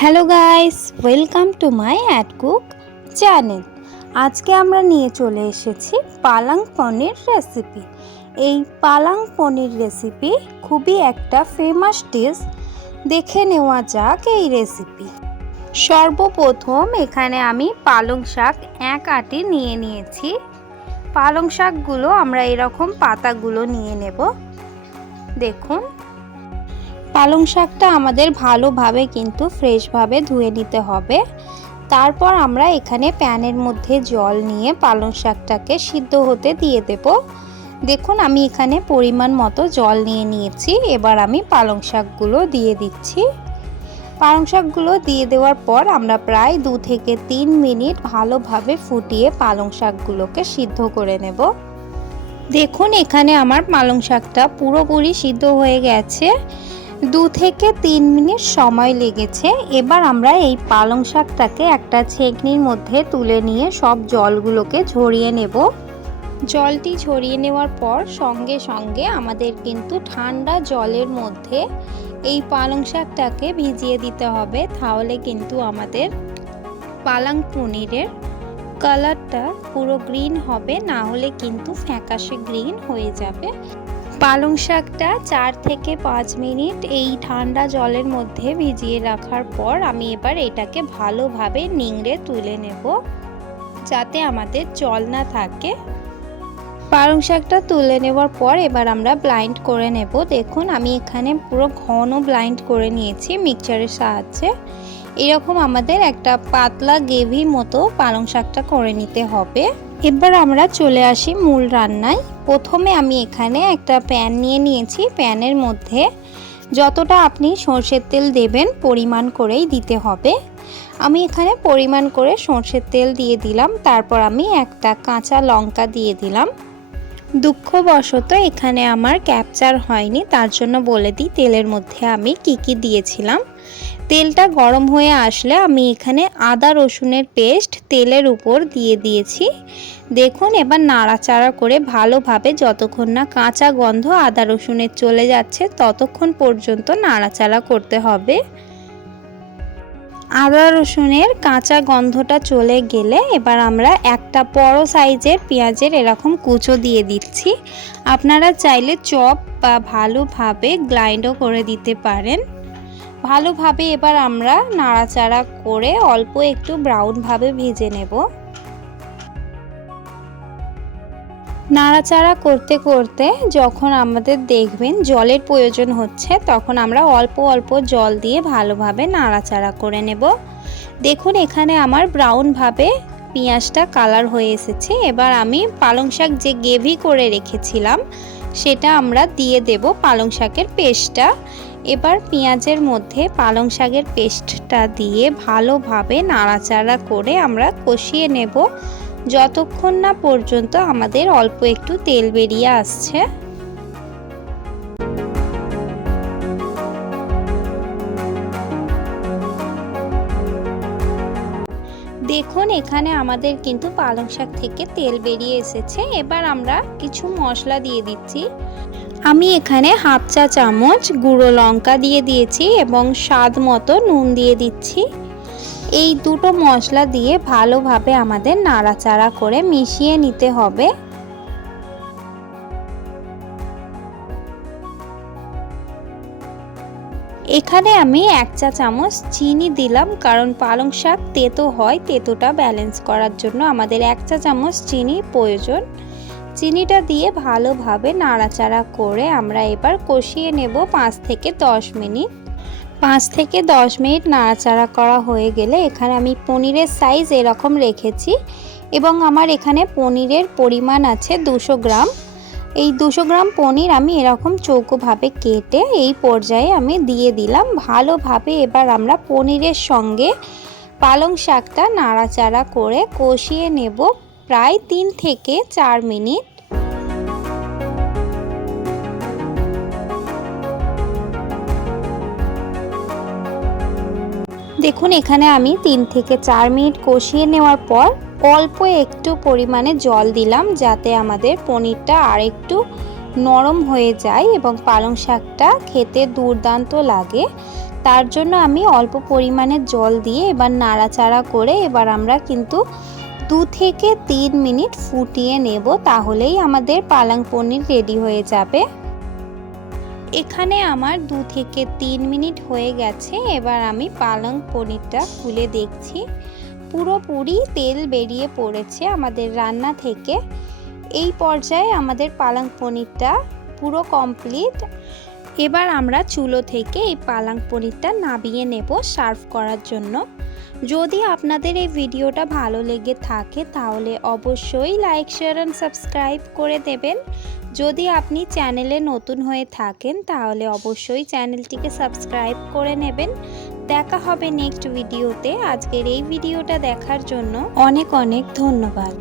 Hello guys, welcome to my add cook channel. আজকে আমরা নিয়ে চলে এসেছি পালং পনির রেসিপি। এই পালং পনির রেসিপি খুবই একটা ফেমাস ডিশ। দেখে নেওয়া যাক এই রেসিপি। সর্বপ্রথম এখানে আমি পালং শাক এক আটি নিয়ে নিয়েছি। পালং শাকগুলো আমরা এরকম পাতাগুলো নিয়ে নেব। দেখুন, পালং শাকটা আমাদের ভালোভাবে কিন্তু ফ্রেশভাবে ধুয়ে নিতে হবে। তারপর আমরা এখানে প্যানের মধ্যে জল নিয়ে পালং শাকটাকে সিদ্ধ হতে দিয়ে দেব। দেখুন, আমি এখানে পরিমাণ মতো জল নিয়ে নিয়েছি। এবার আমি পালং শাকগুলো দিয়ে দিচ্ছি। পালং শাকগুলো দিয়ে দেওয়ার পর আমরা প্রায় 2 থেকে 3 মিনিট ভালোভাবে ফুটিয়ে পালং শাকগুলোকে সিদ্ধ করে নেব। দেখুন, এখানে আমার পালং শাকটা পুরোপুরি সিদ্ধ হয়ে গেছে। 2 থেকে 3 মিনিট সময় লেগেছে। এবার আমরা এই পালং শাকটাকে একটা ছেঁকনির মধ্যে তুলে নিয়ে সব জলগুলোকে ঝরিয়ে নেব। জলটি ঝরিয়ে নেওয়ার পর সঙ্গে সঙ্গে আমাদের কিন্তু ঠান্ডা জলের মধ্যে এই পালং শাকটাকে ভিজিয়ে দিতে হবে। তাহলে কিন্তু আমাদের পালং পনিরের কালারটা পুরো গ্রিন হবে, না হলে কিন্তু ফ্যাকাশে গ্রিন হয়ে যাবে। পালং শাকটা 4 থেকে 5 মিনিট এই ঠান্ডা জলের মধ্যে ভিজিয়ে রাখার পর আমি এবার এটাকে ভালোভাবে নিংড়ে তুলে নেব, যাতে আমাদের জল না থাকে। পালং শাকটা তুলে নেওয়ার পর এবার আমরা ব্লাইন্ড করে নেব। দেখুন, আমি এখানে পুরো ঘন ব্লাইন্ড করে নিয়েছি মিক্সচারের সাহায্যে। এরকম আমাদের একটা পাতলা গ্রেভি মতো পালং শাকটা করে নিতে হবে। এবার আমরা চলে আসি মূল রান্নায়। প্রথমে আমি এখানে একটা প্যান নিয়ে নিয়েছি। প্যানের মধ্যে যতটা আপনি সরষের তেল দেবেন পরিমাণ করেই দিতে হবে। আমি এখানে পরিমাণ করে সরষের তেল দিয়ে দিলাম। তারপর আমি একটা কাঁচা লঙ্কা দিয়ে দিলাম। দুঃখবশত এখানে আমার ক্যাপচার হয়নি, তার জন্য বলে দিই তেলের মধ্যে আমি কি দিয়েছিলাম। তেলটা গরম হয়ে আসলে আমি এখানে আদা রসুনের পেস্ট তেলের উপর দিয়ে দিয়েছি। দেখুন, এবার নাড়াচাড়া করে ভালোভাবে যতক্ষণ না কাঁচা গন্ধ আদা রসুনের চলে যাচ্ছে ততক্ষণ পর্যন্ত নাড়াচাড়া করতে হবে। আদা রসুনের কাঁচা গন্ধটা চলে গেলে এবার আমরা একটা বড় সাইজের পেঁয়াজের এরকম কুচো দিয়ে দিচ্ছি। আপনারা চাইলে চপ বা ভালোভাবে গ্রাইন্ডও করে দিতে পারেন। ভালোভাবে এবার আমরা নাড়াচাড়া করে অল্প একটু ব্রাউনভাবে ভেজে নেব। নাড়াচাড়া করতে করতে যখন আমাদের দেখবেন জলের প্রয়োজন হচ্ছে, তখন আমরা অল্প অল্প জল দিয়ে ভালোভাবে নাড়াচাড়া করে নেব। দেখুন, এখানে আমার ব্রাউনভাবে পেঁয়াজটা কালার হয়ে এসেছে। এবার আমি পালং শাক যে গ্রেভি করে রেখেছিলাম সেটা আমরা দিয়ে দেব পালং শাকের পেস্টটা। এবার পেঁয়াজের মধ্যে পালং শাকের পেস্টটা দিয়ে ভালোভাবে নাড়াচাড়া করে আমরা কষিয়ে নেব, যতক্ষণ না পর্যন্ত আমাদের অল্প একটু তেল বেরিয়ে আসছে। দেখুন, এখানে আমাদের কিন্তু পালং শাক থেকে তেল বেরিয়ে এসেছে। এবার আমরা কিছু মশলা দিয়ে দিচ্ছি। আমি এখানে হাফ চা চামচ গুঁড়ো লঙ্কা দিয়ে দিয়েছি এবং স্বাদ মতো নুন দিয়ে দিচ্ছি। এই দুটো মশলা দিয়ে ভালোভাবে আমাদের নাড়াচাড়া করে মিশিয়ে নিতে হবে। এখানে আমি 1 চা চামচ চিনি দিলাম, কারণ পালং শাক তেতো হয়। তেতোটা ব্যালেন্স করার জন্য আমাদের 1 চা চামচ চিনি প্রয়োজন। চিনিটা দিয়ে ভালোভাবে নাড়াচাড়া করে আমরা এবার কষিয়ে নেব 5 থেকে 10 মিনিট। 5 থেকে 10 মিনিট নাড়াচাড়া করা হয়ে গেলে এখানে আমি পনিরের সাইজ এরকম রেখেছি এবং আমার এখানে পনিরের পরিমাণ আছে 200 গ্রাম। এই 200 গ্রাম পনির আমি এরকম চৌকোভাবে কেটে এই পর্যায়ে আমি দিয়ে দিলাম। ভালোভাবে এবার আমরা পনিরের সঙ্গে পালং শাকটা নাড়াচাড়া করে কষিয়ে নেব প্রায় 3 থেকে 4 মিনিট। দেখুন, এখানে আমি 3 থেকে 4 মিনিট কষিয়ে নেওয়ার পর অল্প একটু পরিমাণে জল দিলাম, যাতে আমাদের পনিরটা আরেকটু নরম হয়ে যায় এবং পালং শাকটা খেতে দুর্দান্ত লাগে। তার জন্য আমি অল্প পরিমাণে জল দিয়ে এবার নাড়াচাড়া করে এবার আমরা কিন্তু 2 থেকে 3 মিনিট ফুটিয়ে নেব, তাহলেই আমাদের পালং পনির রেডি হয়ে যাবে। এখানে আমার 2 থেকে 3 মিনিট হয়ে গেছে। এবার আমি পালং পনিরটা খুলে দেখছি, পুরোপুরি তেল বেরিয়ে পড়েছে আমাদের রান্না থেকে। এই পর্যায়ে আমাদের পালং পনিরটা পুরো কমপ্লিট। এবার আমরা চুলো থেকে এই পালং পনিরটা নামিয়ে নেব সার্ভ করার জন্য। যদি আপনাদের এই ভিডিওটা ভালো লেগে থাকে তাহলে অবশ্যই লাইক, শেয়ার এন্ড সাবস্ক্রাইব করে দেবেন। যদি আপনি চ্যানেলে নতুন হয়ে থাকেন তাহলে অবশ্যই চ্যানেলটিকে সাবস্ক্রাইব করে নেবেন। দেখা হবে নেক্সট ভিডিওতে। আজকের এই ভিডিওটা দেখার জন্য অনেক অনেক ধন্যবাদ।